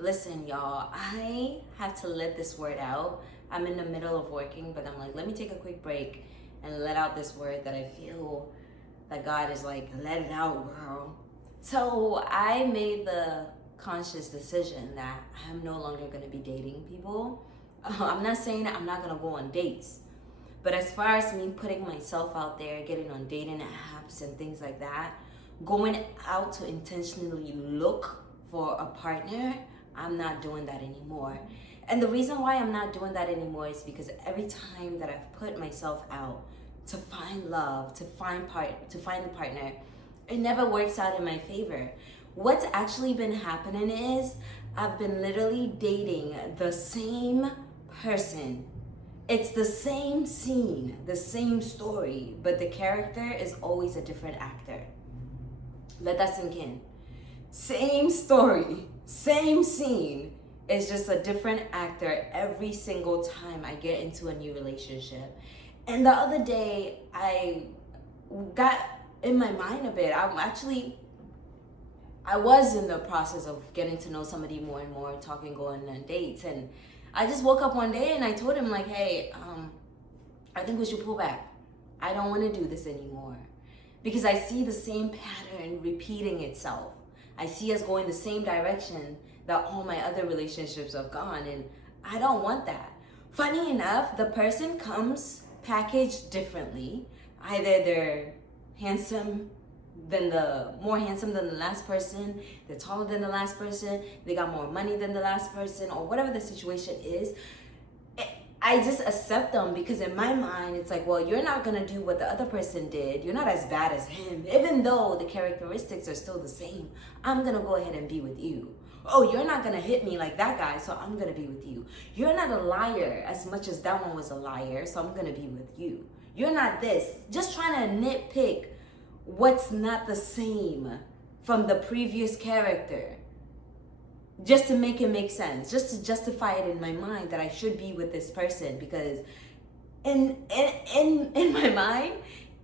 Listen, y'all, I have to let this word out. I'm in the middle of working, but I'm like, let me take a quick break and let out this word that I feel that God is like, let it out, girl. So I made the conscious decision that I'm no longer going to be dating people. I'm not saying that I'm not going to go on dates. But as far as me putting myself out there, getting on dating apps and things like that, going out to intentionally look for a partner, I'm not doing that anymore. And the reason why I'm not doing that anymore is because every time that I've put myself out to find love, to find a partner, it never works out in my favor. What's actually been happening is I've been literally dating the same person. It's the same scene, the same story, but the character is always a different actor. Let that sink in. Same story, same scene. It's just a different actor every single time I get into a new relationship. And the other day, I got in my mind a bit. I was in the process of getting to know somebody more and more, talking, going on dates. And I just woke up one day and I told him like, hey, I think we should pull back. I don't want to do this anymore. Because I see the same pattern repeating itself. I see us going the same direction that all my other relationships have gone, and I don't want that. Funny enough, the person comes packaged differently. Either they're more handsome than the last person, they're taller than the last person, they got more money than the last person, or whatever the situation is. I just accept them because in my mind, it's like, well, you're not going to do what the other person did. You're not as bad as him. Even though the characteristics are still the same, I'm going to go ahead and be with you. Oh, you're not going to hit me like that guy, so I'm going to be with you. You're not a liar as much as that one was a liar, so I'm going to be with you. You're not this. Just trying to nitpick what's not the same from the previous character. Just to make it make sense, just to justify it in my mind that I should be with this person, because in my mind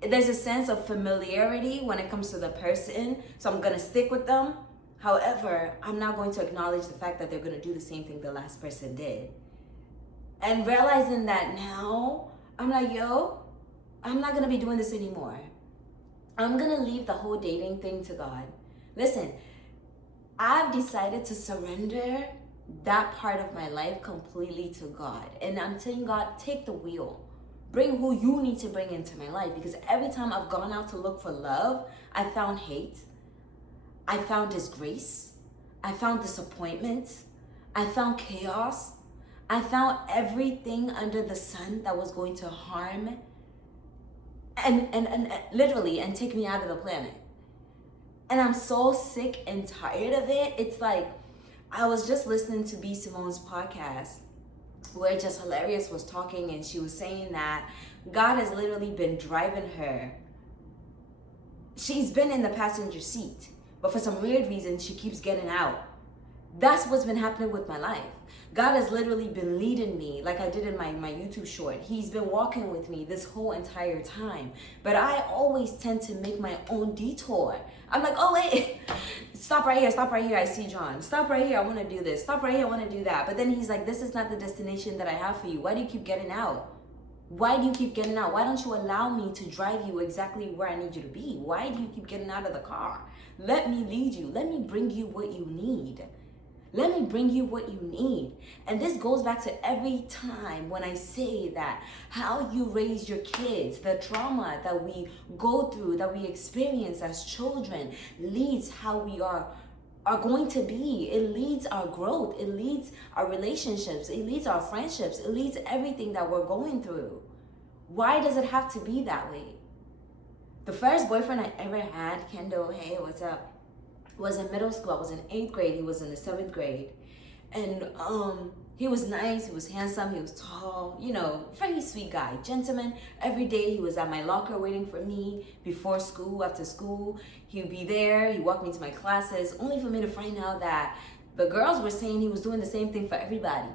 there's a sense of familiarity when it comes to the person, so I'm gonna stick with them. However, I'm not going to acknowledge the fact that they're gonna do the same thing the last person did. And realizing that now, I'm like, yo, I'm not gonna be doing this anymore. I'm gonna leave the whole dating thing to God. Listen, I've decided to surrender that part of my life completely to God. And I'm telling God, take the wheel. Bring who you need to bring into my life. Because every time I've gone out to look for love, I found hate. I found disgrace. I found disappointment. I found chaos. I found everything under the sun that was going to harm and literally and take me out of the planet. And I'm so sick and tired of it. It's like, I was just listening to B. Simone's podcast where Just Hilarious was talking, and she was saying that God has literally been driving her. She's been in the passenger seat, but for some weird reason, she keeps getting out. That's what's been happening with my life. God has literally been leading me, like I did in my YouTube short. He's been walking with me this whole entire time. But I always tend to make my own detour. I'm like, oh wait, stop right here, I see John. Stop right here, I wanna do this. Stop right here, I wanna do that. But then he's like, this is not the destination that I have for you. Why do you keep getting out? Why do you keep getting out? Why don't you allow me to drive you exactly where I need you to be? Why do you keep getting out of the car? Let me lead you. Let me bring you what you need. Let me bring you what you need. And this goes back to every time when I say that how you raise your kids, the trauma that we go through, that we experience as children, leads how we are going to be. It leads our growth. It leads our relationships. It leads our friendships. It leads everything that we're going through. Why does it have to be that way? The first boyfriend I ever had, Kendall, hey, what's up? Was in middle school. I was in 8th grade. He was in the 7th grade. And he was nice, he was handsome, he was tall, very sweet guy, gentleman. Every day he was at my locker waiting for me before school, after school. He would be there, he walked me to my classes, only for me to find out that the girls were saying he was doing the same thing for everybody.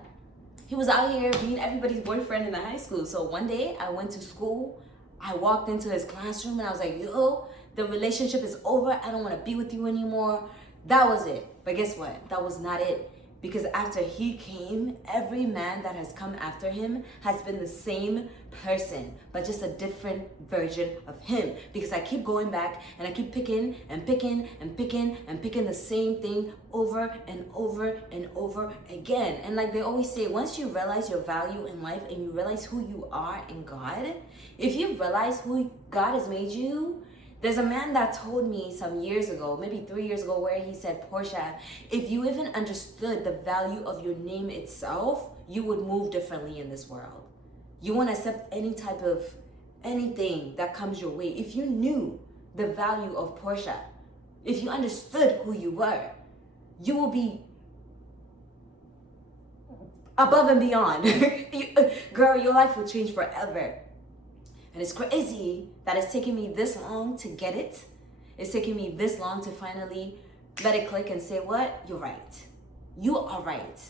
He was out here being everybody's boyfriend in the high school. So one day I went to school, I walked into his classroom and I was like, yo, the relationship is over. I don't want to be with you anymore. That was it. But guess what? That was not it. Because after he came, every man that has come after him has been the same person, but just a different version of him. Because I keep going back and I keep picking and picking and picking and picking the same thing over and over and over again. And like they always say, once you realize your value in life and you realize who you are in God, if you realize who God has made you, there's a man that told me some years ago, maybe 3 years ago, where he said, Portia, if you even understood the value of your name itself, you would move differently in this world. You won't accept any type of anything that comes your way. If you knew the value of Portia, if you understood who you were, you will be above and beyond. Girl, your life will change forever. And it's crazy that it's taken me this long to get it. It's taken me this long to finally let it click and say, what? You're right. You are right.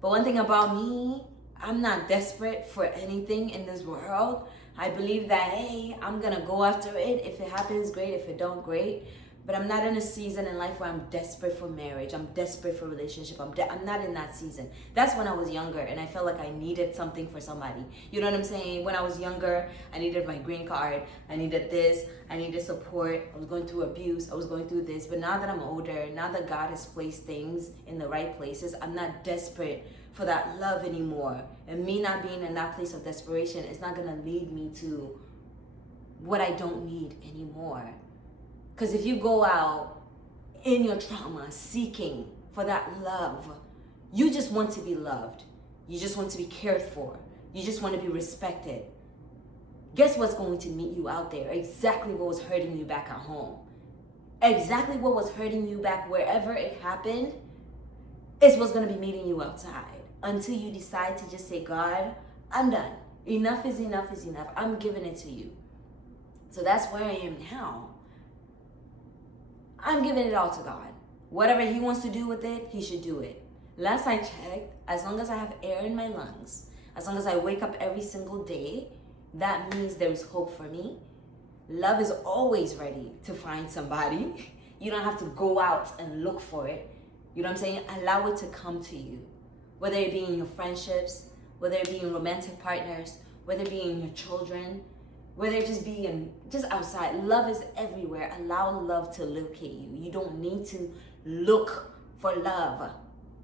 But one thing about me, I'm not desperate for anything in this world. I believe that, hey, I'm going to go after it. If it happens, great. If it don't, great. But I'm not in a season in life where I'm desperate for marriage. I'm desperate for a relationship. I'm not in that season. That's when I was younger and I felt like I needed something for somebody. You know what I'm saying? When I was younger, I needed my green card. I needed this. I needed support. I was going through abuse. I was going through this. But now that I'm older, now that God has placed things in the right places, I'm not desperate for that love anymore. And me not being in that place of desperation is not going to lead me to what I don't need anymore. Because if you go out in your trauma seeking for that love, you just want to be loved. You just want to be cared for. You just want to be respected. Guess what's going to meet you out there? Exactly what was hurting you back at home. Exactly what was hurting you back wherever it happened is what's going to be meeting you outside. Until you decide to just say, God, I'm done. Enough is enough is enough. I'm giving it to you. So that's where I am now. I'm giving it all to God. Whatever he wants to do with it, he should do it. Last I checked, as long as I have air in my lungs, as long as I wake up every single day, that means there is hope for me. Love is always ready to find somebody. You don't have to go out and look for it. You know what I'm saying? Allow it to come to you. Whether it be in your friendships, whether it be in romantic partners, whether it be in your children, whether it just be in just outside. Love is everywhere. Allow love to locate you. You don't need to look for love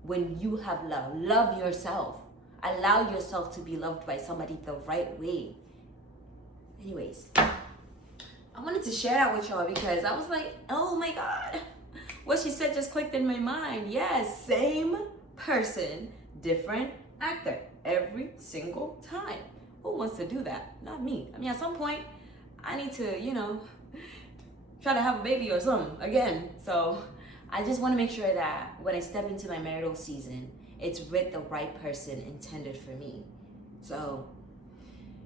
when you have love. Love yourself. Allow yourself to be loved by somebody the right way. Anyways, I wanted to share that with y'all because I was like, oh my God, what she said just clicked in my mind. Yes, same person, different actor every single time. Who wants to do that? Not me. I mean, at some point, I need to, try to have a baby or something again. So I just want to make sure that when I step into my marital season, it's with the right person intended for me. So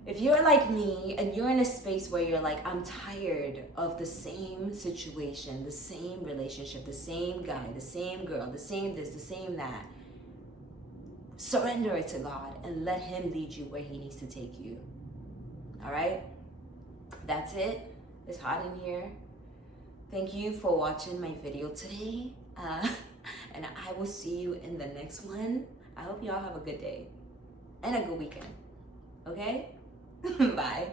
if you're like me and you're in a space where you're like, I'm tired of the same situation, the same relationship, the same guy, the same girl, the same this, the same that, surrender it to God and let him lead you where he needs to take you. All right? That's it. It's hot in here. Thank you for watching my video today. And I will see you in the next one. I hope y'all have a good day and a good weekend. Okay? Bye.